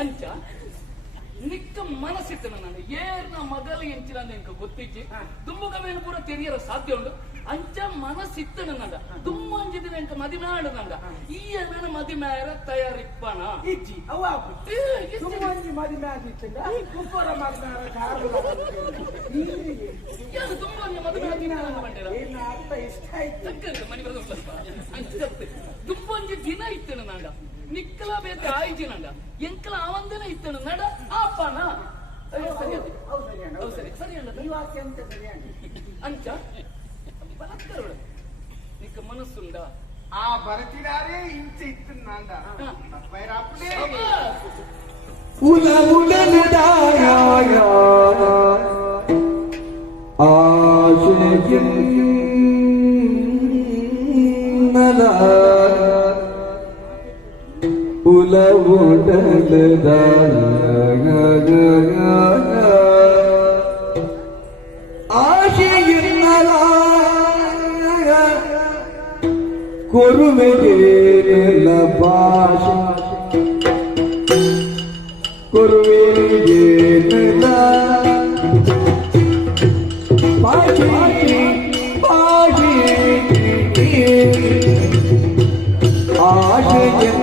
ಅಂಚ ನಿಕ್ಕ ಮನಸ್ಸಿರ್ತೇನೆ ನಾನು ಏರ್ನ ಮಗಲು ಎಂಚಿನ ನಿಂಗೆ ಗೊತ್ತಿಚ್ಚಿ ತುಂಬಗವೇನು ಪೂರ ತೆರಿಯರ ಸಾಧ್ಯ ಉಂಟು ಅಂಚ ಮನಸ್ಸಿತ್ತನ ನಂದ ತುಂಬ ಅಂಜಿದಿನ ಎಂಕ ಮದಿಮೆ ಆಡು ನಂದ ಈ ನನ್ನ ಮದಿಮೆ ಆರ ತಯಾರಿಪ್ಪನ ಇಜ್ಜಿ ಅವ ತುಂಬಂಜಿ ಮದಿಮೆ ಆಗಿತ್ತಂಗ ಕುಪ್ಪರ ಮಗನ ಏನು ತುಂಬಂಜಿ ಮದಿಮೆ ಆಗಿಲ್ಲ ಏನ ಅರ್ಥ ಇಷ್ಟ ಆಯ್ತು ತಕ್ಕಂತ ಮನೆ ಬರೋದು ಸ್ವಲ್ಪ ಅಂಚ ತುಂಬಂಜಿ ದಿನ ಇತ್ತನ ನಂದ ನಿಕ್ಕಲ ಬೇತೆ ಆಯ್ಜಿ ನಂದ ಎಂಕಲ ಅವಂದನ ಇತ್ತನ ನಡ ಆಪನ ಸರಿ ಸರಿ ಅಂಚ ಬಲಕ್ಕರ ನಿಕ್ಕ ಮನಸ್ಸುಂಡ ಆ ಬರತಿದಾರೆ ಇಂಚೆ ಇತ್ತು ನಂದ ಪೈರಾಪುಡೆ ಉಲವುಡಲದಾಯ ಆಶೆಯಿನ್ನಲ ಉಲವುಡಲದಾಯ ಆಶೆಯಿನ್ನಲ ಕೊರುವೆಗೇನೆಲ್ಲ ಭಾಷೆ ಕೊರುವೆಗೇನೆಲ್ಲ ಭಾಷೆ ಭಾಷೆ ಆಶೆಯಲ್ಲ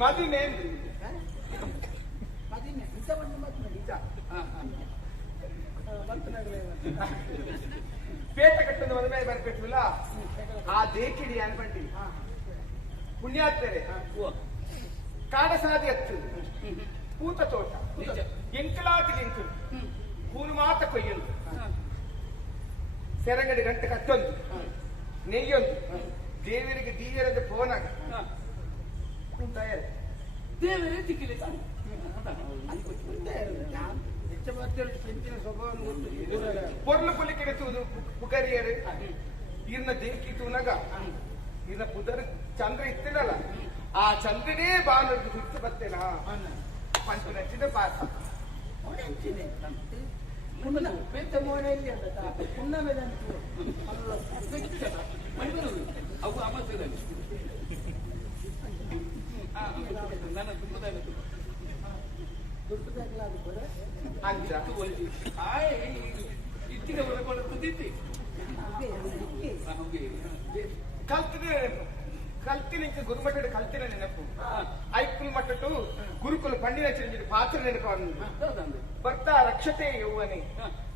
ಮದುವೆ ಮದಿನ ನಿಜ ಬಂದು ಮದ್ವೆ ನಿಜ ಪೇಟ ಕಟ್ಟದ ಮದುವೆ ಬರ್ಬೇಕಲ್ಲ ಆ ದೇಕಿಡಿ ಅನ್ಬಂಡಿ ಪುಣ್ಯಾತ್ಮರೆ ಕಾಡಸಾದಿ ಹತ್ತು ಪೂತ ತೋಟ ಎಂಕಲಾತಿ ಎಂಕು ಕೂನು ಮಾತ ಕೊಯ್ಯೊಂದು ಸೆರಗಡಿ ಗಂಟೆ ಕಟ್ಟೊಂದು ನೆಯ್ಯೊಂದು ದೇವರಿಗೆ ದೀಯರದ ಫೋನಾಗ ದೇವರೇ ತಿಕ್ಕಿಲಿ ಪೊರ್ಲು ಪುಲಿಕೆ ಪುಕರಿಯರು ಇರ್ನ ದೇಕಿ ತೂನಗ ಇರ್ನ ಪುದರ್ ಚಂದ್ರ ಇತ್ತಿನಲ್ಲ ಆ ಚಂದ್ರನೇ ಬಾನರ್ದು ಹುಟ್ಟು ಬರ್ತೇನಾ ಪಂಚ ನಚ್ಚಿದ ಪಾಸ ಬೆತ್ತ ಮೋನೆಯಲ್ಲಿ ಪುನ್ನಮೆದಂತು ಅವು ಅಮರ್ಸದಲ್ಲಿ ನನ್ನ ತುಂಬದ ದುಡ್ಡುದಾಗಲಾದ ಕೂಡ ಅಂಚ ಇಟ್ಟಿಗೆ ಬರಕೊಂಡು ಕುದಿತಿ ಕಲ್ತಿನ ಗುರುಮಠದ ಕಲ್ತಿನ ನೆನಪು ಐಕುಲ್ ಮಟ್ಟಟ್ಟು ಗುರುಕುಲ ಪಂಡಿನ ಚಿರಂಜೀವಿ ಪಾತ್ರ ನೆನಪು ಭರ್ತಾ ರಕ್ಷತೆ ಯೌವನೆ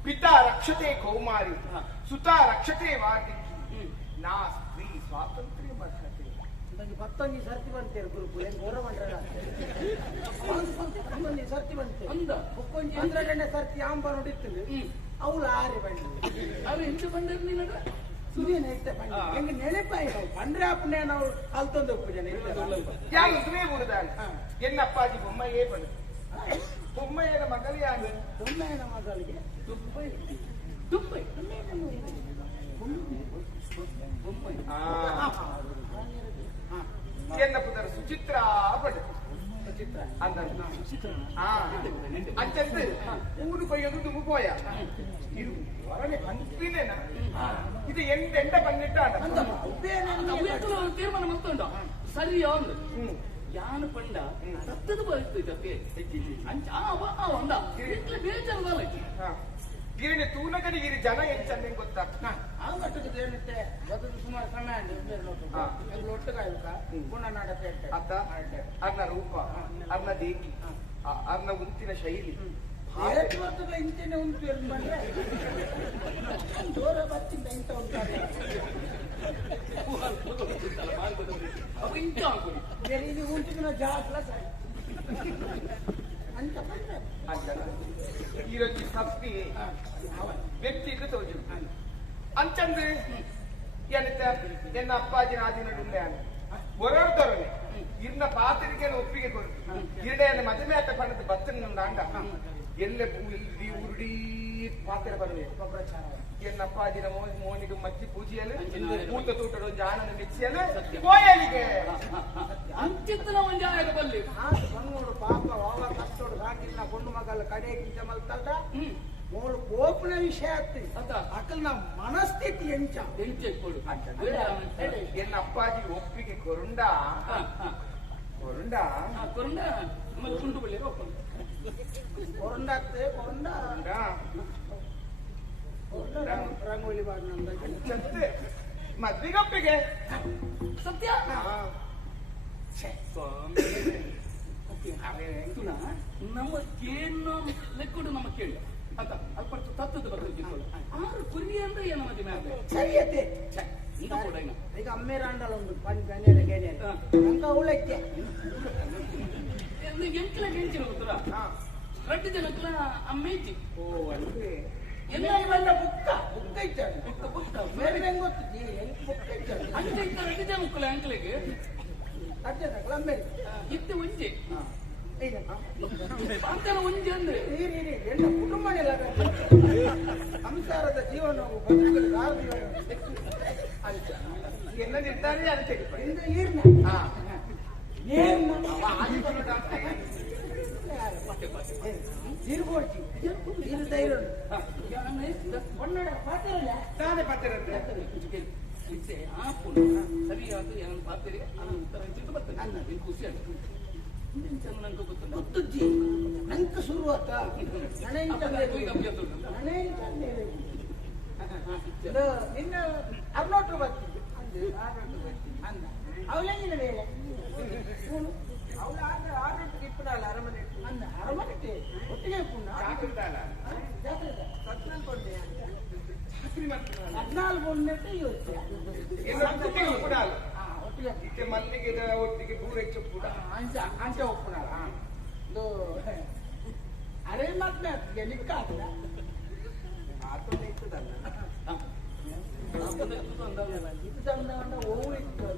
ಪಿತಾ ರಕ್ಷತೆ ಕೌಮಾರಿ ಸುತಾ ರಕ್ಷತೆ ವಾರ್ಧಿ ನಾ ಸ್ತ್ರೀ ಸ್ವಾತಂತ್ರ್ಯ ಬರ್ತತೆ ನನಗೆ 11 ಸರ್ತಿ ಬಂತೇರು ಗುರುಕುಲ ಏನು ಗೌರವ ಮಂಡಳ 11 ಸರ್ತಿ ಬಂತೆ ಅಂದ 12ನೇ ಸರ್ತಿ ಆಂಬ ನೋಡಿತ್ತು ಅವಳು ಆರೆ ಬಂದು ಅವ್ರು ಎಂಟು ಬಂದ್ರೆ ನೀನು ಸುರಿಯನ ಇಷ್ಟ ಬಂದು ಹೆಂಗೆ ನೆನಪಾಯಿ ನಾವು ಬಂದ್ರೆ ಅಪ್ಪನೇ ನಾವು ಕಲ್ತೊಂದು ಪೂಜೆ ಯಾರು ದುವೇ ಬುಡದಾನೆ ಎನ್ನಪ್ಪಾಜಿ ಬೊಮ್ಮಯ್ಯೇ ಬಡು ಬೊಮ್ಮಯ್ಯನ ಮಗಲಿ ಯಾರು ಬೊಮ್ಮಯ್ಯನ ಮಗಳಿಗೆ ದುಬ್ಬೈ ಬೊಮ್ಮೈ ಎನ್ನ ಪುದರ ಸುಚಿತ್ರ ಬಡು ಅಂಚಂದು ಊರು ಕೊಯ್ಯೋದು ದುಂಬು ಪೋಯ ಇದು ಹೊರಗೆ ಪಂಪಿನೇನ ಇದು ಎಂಟ ಪನ್ನೆಟ್ಟ ತೀರ್ಮಾನ ಮಾಡ್ಕೊಂಡ ಸರಿ ಒಂದು ಯಾನು ಪಂಡ ಸತ್ತದ ಬರ್ತೈತೆ ಅಂಚ ಒಂದ ಬೇಜಾರಲ್ಲ ಗಿರಿನಿ ತೂನಗಡಿ ಗಿರಿ ಜನ ಎಂಚಂದ ಗೊತ್ತಾ ಆ ಮಟ್ಟಕ್ಕೆ ಏನಿತ್ತೆ ಗೊತ್ತದು ಸುಮಾರು ಸಮಯ ಒಟ್ಟುಗಾಯಕ ಗುಣನಾಟ ಅತ್ತ ಅರ್ನ ರೂಪ ಅರ್ನ ದೇಕಿ ಅರ್ನ ಉಂತಿನ ಶೈಲಿ ಇಂತೇನೆ ಉಂಟು ಬಂದ್ರೆ ಜೋರ ಬರ್ತಿದ್ದ ಇಂತ ಉಂಟಾಗ ಬೇರೆ ಇದು ಉಂಟಿನ ಜಾಸ್ಲ ಅಂತ ಬಂದ್ರೆ ఈరోజు సబ్కి వ్యక్తికి తోచు అంచంది ಎನ್ನ ಅಪ್ಪಾಜಿನ ಆದಿನಡುಲ್ಲೆ అని ಒರಡ್ದೊರನೆ ಇರ್ನ ಪಾತ್ರಿಕೆ ಒಪ್ಪಿಗೆ ಕೊಡು ಇರಡೆಯನ್ನು ಮದುವೆ ಆಟ ಪಡೆದು ಬತ್ತನ ದಾಂಡ ಎಲ್ಲೆ ಇಲ್ಲಿ ಉರುಡಿ ಪಾತ್ರ ಬರಬೇಕು ಎನ್ನ ಅಪ್ಪಾಜಿನ ಮೋನಿಗೆ ಮಚ್ಚಿ ಪೂಜೆಯಲ್ಲಿ ಊಟ ತೂಟಡು ಜಾಣನ ಮೆಚ್ಚಿಯಲ್ಲಿ ಕೋಯಲಿಗೆ ಅಂಚಿತ್ತನ ಒಂದು ಆಗ ಬಲ್ಲಿ ಬಂಗೋಡು ಪಾಪ ವಾವ ಕಷ್ಟೋಡು ಸಾಕಿಲ್ಲ ಗೊಂಡು ಮಗಲ ಕಡೆಗಿಂತ ಮಲ್ತಲ್ದ ಮೂರು ಕೋಪನ ವಿಷಯ ಆಗ್ತದೆ ಅಕ್ಕಲ್ ನಾವು ಮನಸ್ಥಿತಿ ಎಂಚ ಕೊಡು ಎನ್ನ ಅಪ್ಪಾಜಿ ಒಪ್ಪಿಗೆ ಕೊರುಂಡ ಕೊರುಂಡ ಕೊರುಂಡ ನಮ್ಮಲ್ಲಿ ಕುಂಟು ಬಳ್ಳಿ ಕೊರುಂಡ ಆಗ್ತದೆ ಕೊರುಂಡ ರಂಗೋಲಿ ಬಾಡಿನ ಮದ್ದಿಗೊಪ್ಪಿಗೆ ಸತ್ಯ ನಮ್ಮ ಏನು ಲೆಕ್ಕೊಡು ನಮ್ಮ ಕೇಳಿ ಅಂತ ಅಲ್ಪ ತತ್ವದ ಬಗ್ಗೆ ಆರು ಕುರಿ ಅಂದ್ರೆ ಏನು ಮದುವೆ ಮೇಲೆ ಸರಿಯತೆ ಈಗ ಕೂಡ ಈಗ ಅಮ್ಮೆ ರಾಂಡಲ ಒಂದು ಗಣ್ಯರ ಗೇನೆ ನಂಗೆ ಅವಳೈತೆ ಎಂಕಲ ಗೆಂಚಿನ ಗೊತ್ತರ ರಡ್ಡು ಜನಕ್ಕಲ ಅಮ್ಮೇಜಿ ಓ ಅಂದ್ರೆ ಎಲ್ಲ ಬುಕ್ಕ ಬುಕ್ಕ ಇಚ್ಚಾడు ಬುಕ್ಕ ಬೇರೆ ಹೆಂಗ್ ಗೊತ್ತಿದ್ದಿ ಹೆಂಗ್ ಬುಕ್ಕ ಇಚ್ಚಾడు ಅಂತ ಇದ್ದ ರಡ್ಡು ಜನಕ್ಕಲ ಅಂಕಲಿಗೆ ಅಜ್ಜನ ಅಮ್ಮೆ ಇತ್ತು ಒಂಜೆ ಏನಪ್ಪ ಅಂಕಲ ಒಂಜೆ ಅಂದ್ರೆ ಎಲ್ಲ ಕುಟುಂಬನೆಲ್ಲ ಸಂಸಾರದ ಜೀವನ ಬದುಕಲು என்ன நிறுத்தாலே அது சரி இந்த ஈர்ன இருபோச்சு இரு தைரம் ஒன்னோட பாத்திரல தானே பாத்திரತ್ತೆ ಸರಿಯಾದ ಏನು ಪಾತ್ರೆ ಉತ್ತರ ಬರ್ತೇನೆ ಖುಷಿ ಆಗ್ತದೆ ಗೊತ್ತಜ್ಜಿ ನಂಕ ಶುರುವಾತ ನಿನ್ನ ಅರ್ನೋಟ್ರು ಬರ್ತಿದ್ದೆ ಅವಳೆಂಗಿನ ಬೇರೆ ಅವಳು ಆಡಳಿತ ಇಪ್ಪನಾಲ ಅರಮನೆ ಅಂದ ಅರಮನೆ ಒಟ್ಟಿಗೆ ಪುಣ್ಣ ಹದಿನಾಲ್ಕು ಒಂದೆಟ್ಟು ಇವತ್ತು ಒಟ್ಟಿಗೆ ಮಲ್ಲಿಗೆ ಒಟ್ಟಿಗೆ ದೂರ ಹೆಚ್ಚು ಕೂಡ ಅಂಚೆ ಒಪ್ಪುನಾಳ ಇದು ಅರೆ ಮತ್ತೆ ಗೆಲಿಕ್ಕ ಇದು ಚಂದ ಓವು ಇತ್ತು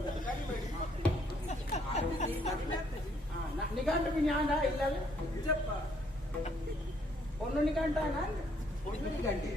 ನಿಘಂಟು ಜ್ಞಾನ ಇಲ್ಲವೇ ನಿಜಪ್ಪ ಒಂದು ನಿಘಂಟನ ಒಂದು ನಿಘಂಟಿ